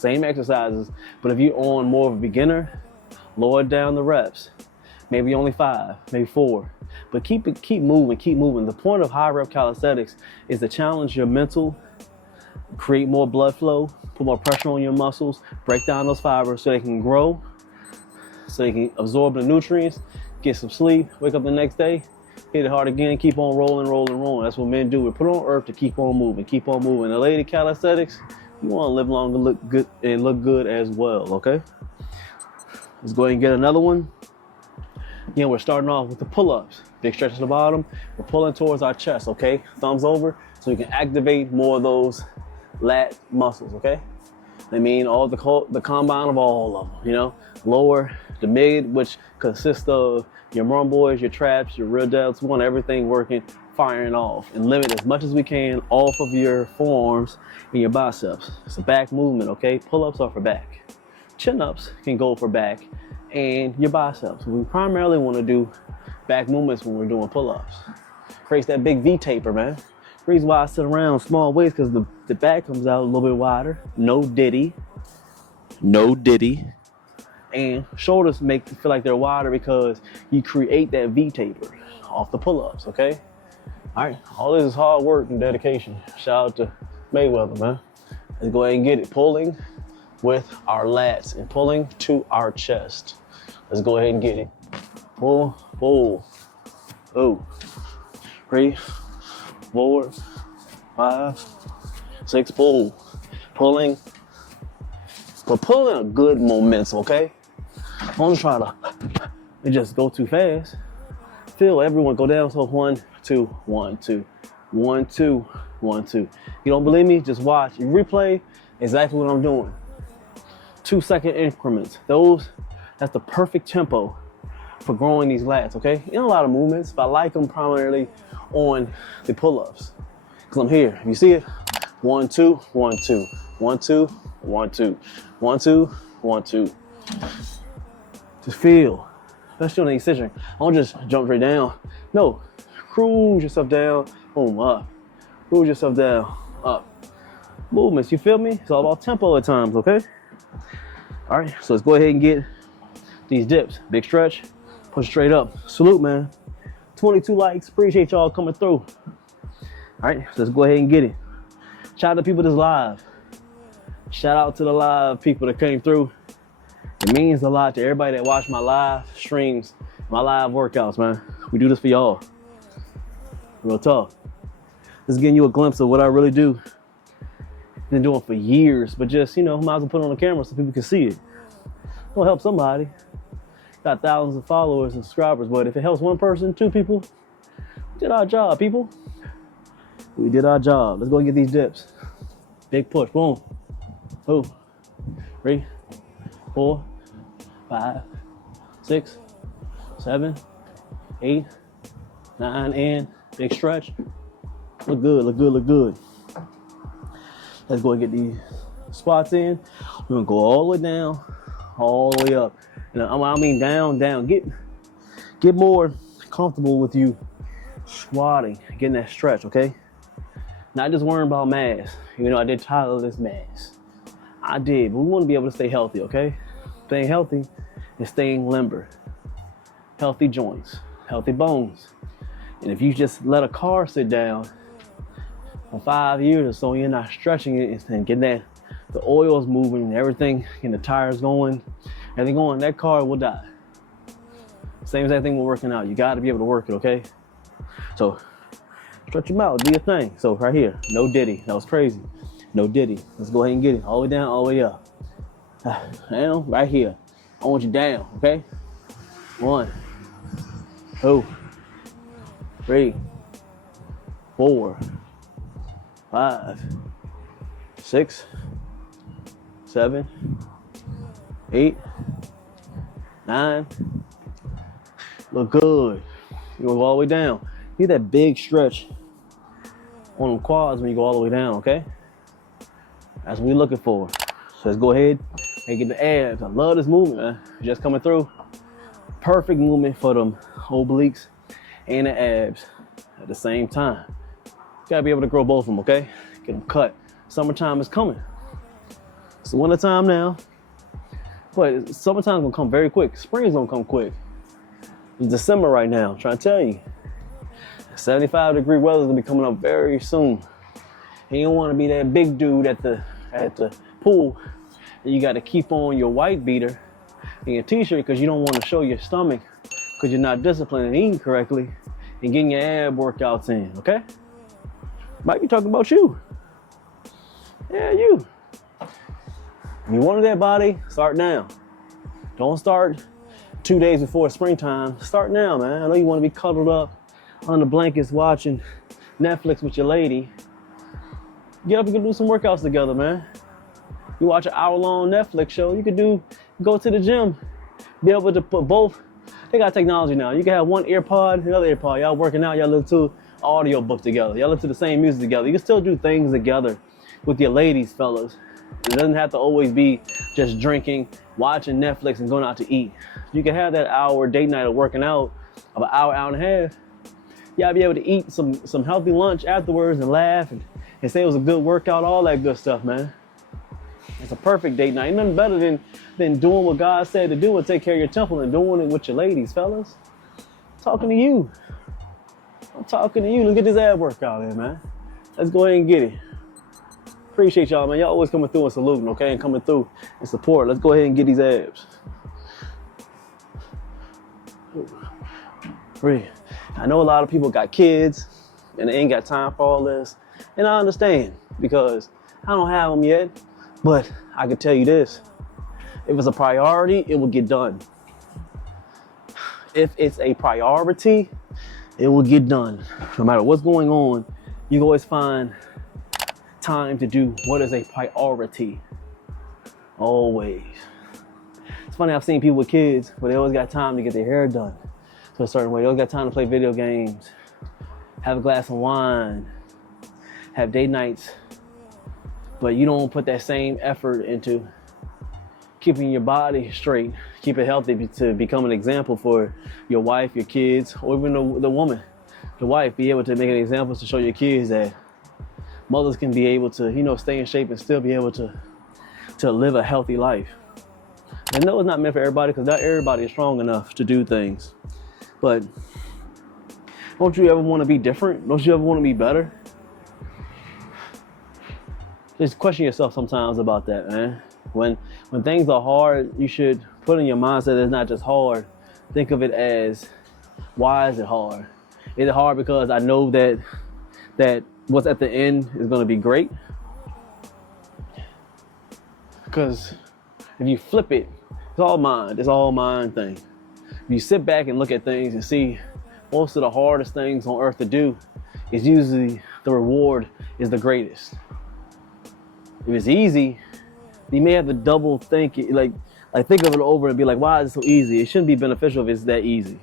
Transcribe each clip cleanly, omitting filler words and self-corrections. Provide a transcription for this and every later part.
Same exercises, but if you're on more of a beginner, lower down the reps. Maybe only 5, maybe 4. But keep moving, keep moving. The point of high rep calisthenics is to challenge your mental, create more blood flow, put more pressure on your muscles, break down those fibers so they can grow, so they can absorb the nutrients, get some sleep, wake up the next day, hit it hard again, keep on rolling, rolling, rolling. That's what men do. We put on earth to keep on moving, keep on moving. The lady calisthenics, you want to live long and look good and look good as well, okay? Let's go ahead and get another one. Again, we're starting off with the pull-ups. Big stretch at the bottom. We're pulling towards our chest, okay? Thumbs over so we can activate more of those lat muscles, okay? I mean, all the combine of all of them, you know? Lower, the mid, which consists of your rhomboids, your traps, your rear delts. We want everything working, firing off, and limit as much as we can off of your forearms and your biceps. It's a back movement, okay? Pull-ups are for back. Chin-ups can go for back and your biceps. We primarily want to do back movements when we're doing pull-ups. Creates that big V taper, man. Reason why I sit around small weights, because the back comes out a little bit wider. No diddy. And shoulders feel like they're wider because you create that V taper off the pull-ups, okay? All right, all this is hard work and dedication. Shout out to Mayweather, man. Let's go ahead and get it. Pulling with our lats and pulling to our chest. Let's go ahead and get it. Pull, pull. Oh, 3, 4, 5, 6, pull. Pulling. But pulling a good momentum, okay? Don't try to just go too fast. Feel everyone go down. So 1, 2, 1, 2, 1, 2, 1, 2. You don't believe me? Just watch. You replay exactly what I'm doing. 2-second increments. That's the perfect tempo for growing these lats, okay? In a lot of movements, but I like them primarily on the pull-ups. Because I'm here. You see it? 1, 2, 1, 2, 1, 2, 1, 2, 1, 2, 1, 2. Just feel. Especially on the extension. Don't just jump straight down. No. Cruise yourself down. Boom, up. Cruise yourself down. Up. Movements, you feel me? It's all about tempo at times, okay? All right, so let's go ahead and get these dips. Big stretch, push straight up. Salute, man. 22 likes, appreciate y'all coming through. All right, so let's go ahead and get it. Shout out to people that's live. Shout out to the live people that came through. It means a lot to everybody that watched my live streams, my live workouts, man. We do this for y'all. Real talk. Just getting you a glimpse of what I really do. Been doing for years, but just, you know, might as well put it on the camera so people can see it. It'll help somebody. Got thousands of followers and subscribers, but if it helps one person, 2 people, we did our job, people. We did our job. Let's go get these dips. Big push, boom. 2, 3, 4, 5, 6, 7, 8, 9, and big stretch. Look good, look good, look good. Let's go and get these squats in. We're gonna go all the way down, all the way up. And I mean down, down. Get more comfortable with you squatting, getting that stretch, okay? Not just worrying about mass. You know, I did title this mass. I did, but we want to be able to stay healthy, okay? Staying healthy is staying limber. Healthy joints, healthy bones. And if you just let a car sit down for 5 years or so, you're not stretching it and getting the oils moving and everything, and the tires going, everything going, that car will die. Same exact thing with working out. You got to be able to work it, okay? So stretch them out, do your thing. So right here, no diddy. That was crazy. No diddy. Let's go ahead and get it. All the way down, all the way up. Down, right here. I want you down, okay? 1, 2, 3, 4, 5, 6, 7, 8, 9. Look good. You go all the way down. Get that big stretch on them quads when you go all the way down, okay? That's what we're looking for. So let's go ahead and get the abs. I love this movement, man. Just coming through. Perfect movement for them obliques and the abs at the same time. Gotta be able to grow both of them, okay? Get them cut. Summertime is coming. It's winter time now, but summertime's gonna come very quick. Spring's gonna come quick. It's December right now, I'm trying to tell you. 75-degree weather is gonna be coming up very soon. And you don't wanna be that big dude at the pool, and you gotta keep on your white beater and your t-shirt because you don't wanna show your stomach because you're not disciplined and eating correctly and getting your ab workouts in, okay? Might be talking about you. Yeah, you. If you wanted that body, start now. Don't start 2 days before springtime. Start now, man. I know you want to be cuddled up on the blankets watching Netflix with your lady. Get up and go do some workouts together, man. You watch an hour-long Netflix show, you could go to the gym, be able to put both. They got technology now. You can have one earpod, another earpod. Y'all working out, y'all listen to an audio book together. Y'all listen to the same music together. You can still do things together with your ladies, fellas. It doesn't have to always be just drinking, watching Netflix, and going out to eat. You can have that hour date night of working out of an hour, hour and a half. Y'all be able to eat some healthy lunch afterwards and laugh and say it was a good workout, all that good stuff, man. It's a perfect date night. Ain't nothing better than doing what God said to do and take care of your temple and doing it with your ladies, fellas. I'm talking to you. I'm talking to you. Let's get this ab workout in, man. Let's go ahead and get it. Appreciate y'all, man. Y'all always coming through and saluting, okay? And coming through and support. Let's go ahead and get these abs. I know a lot of people got kids and they ain't got time for all this. And I understand because I don't have them yet. But I can tell you this, if it's a priority, it will get done. If it's a priority, it will get done. No matter what's going on, you can always find time to do what is a priority. Always. It's funny, I've seen people with kids where they always got time to get their hair done to a certain way. They always got time to play video games, have a glass of wine, have date nights. But you don't put that same effort into keeping your body straight, keep it healthy to become an example for your wife, your kids, or even the woman, the wife, be able to make an example to show your kids that mothers can be able to, stay in shape and still be able to live a healthy life. And no, it's not meant for everybody because not everybody is strong enough to do things. But don't you ever want to be different? Don't you ever want to be better? Just question yourself sometimes about that, man. When things are hard, you should put in your mindset that it's not just hard. Think of it as, why is it hard? Is it hard because I know that what's at the end is going to be great? Because if you flip it, it's all mind. It's all mind thing. If you sit back and look at things and see most of the hardest things on earth to do, is usually the reward is the greatest. If it's easy, you may have to double think it, like think of it over and be like, why is it so easy? It shouldn't be beneficial if it's that easy.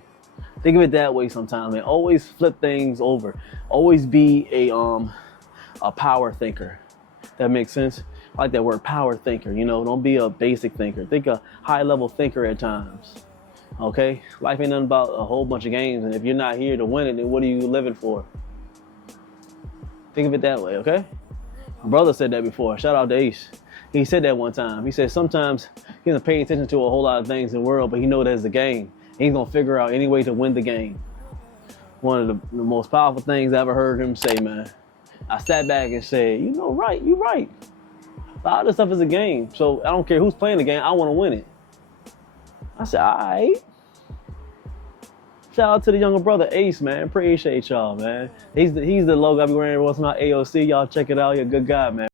Think of it that way sometimes, man. Always flip things over. Always be a power thinker. That makes sense? I like that word, power thinker. Don't be a basic thinker. Think a high-level thinker at times. Okay? Life ain't nothing about a whole bunch of games, and if you're not here to win it, then what are you living for? Think of it that way, okay? My brother said that before. Shout out to Ace. He said that one time. He said sometimes he doesn't pay attention to a whole lot of things in the world, but he knows that's the game. He's going to figure out any way to win the game. One of the most powerful things I ever heard him say, man. I sat back and said, you're right. A lot of this stuff is a game. So I don't care who's playing the game. I want to win it. I said, all right. Shout out to the younger brother, Ace, man. Appreciate y'all, man. He's the logo I be wearing every once in a while, AOC. Y'all check it out. He's a good guy, man.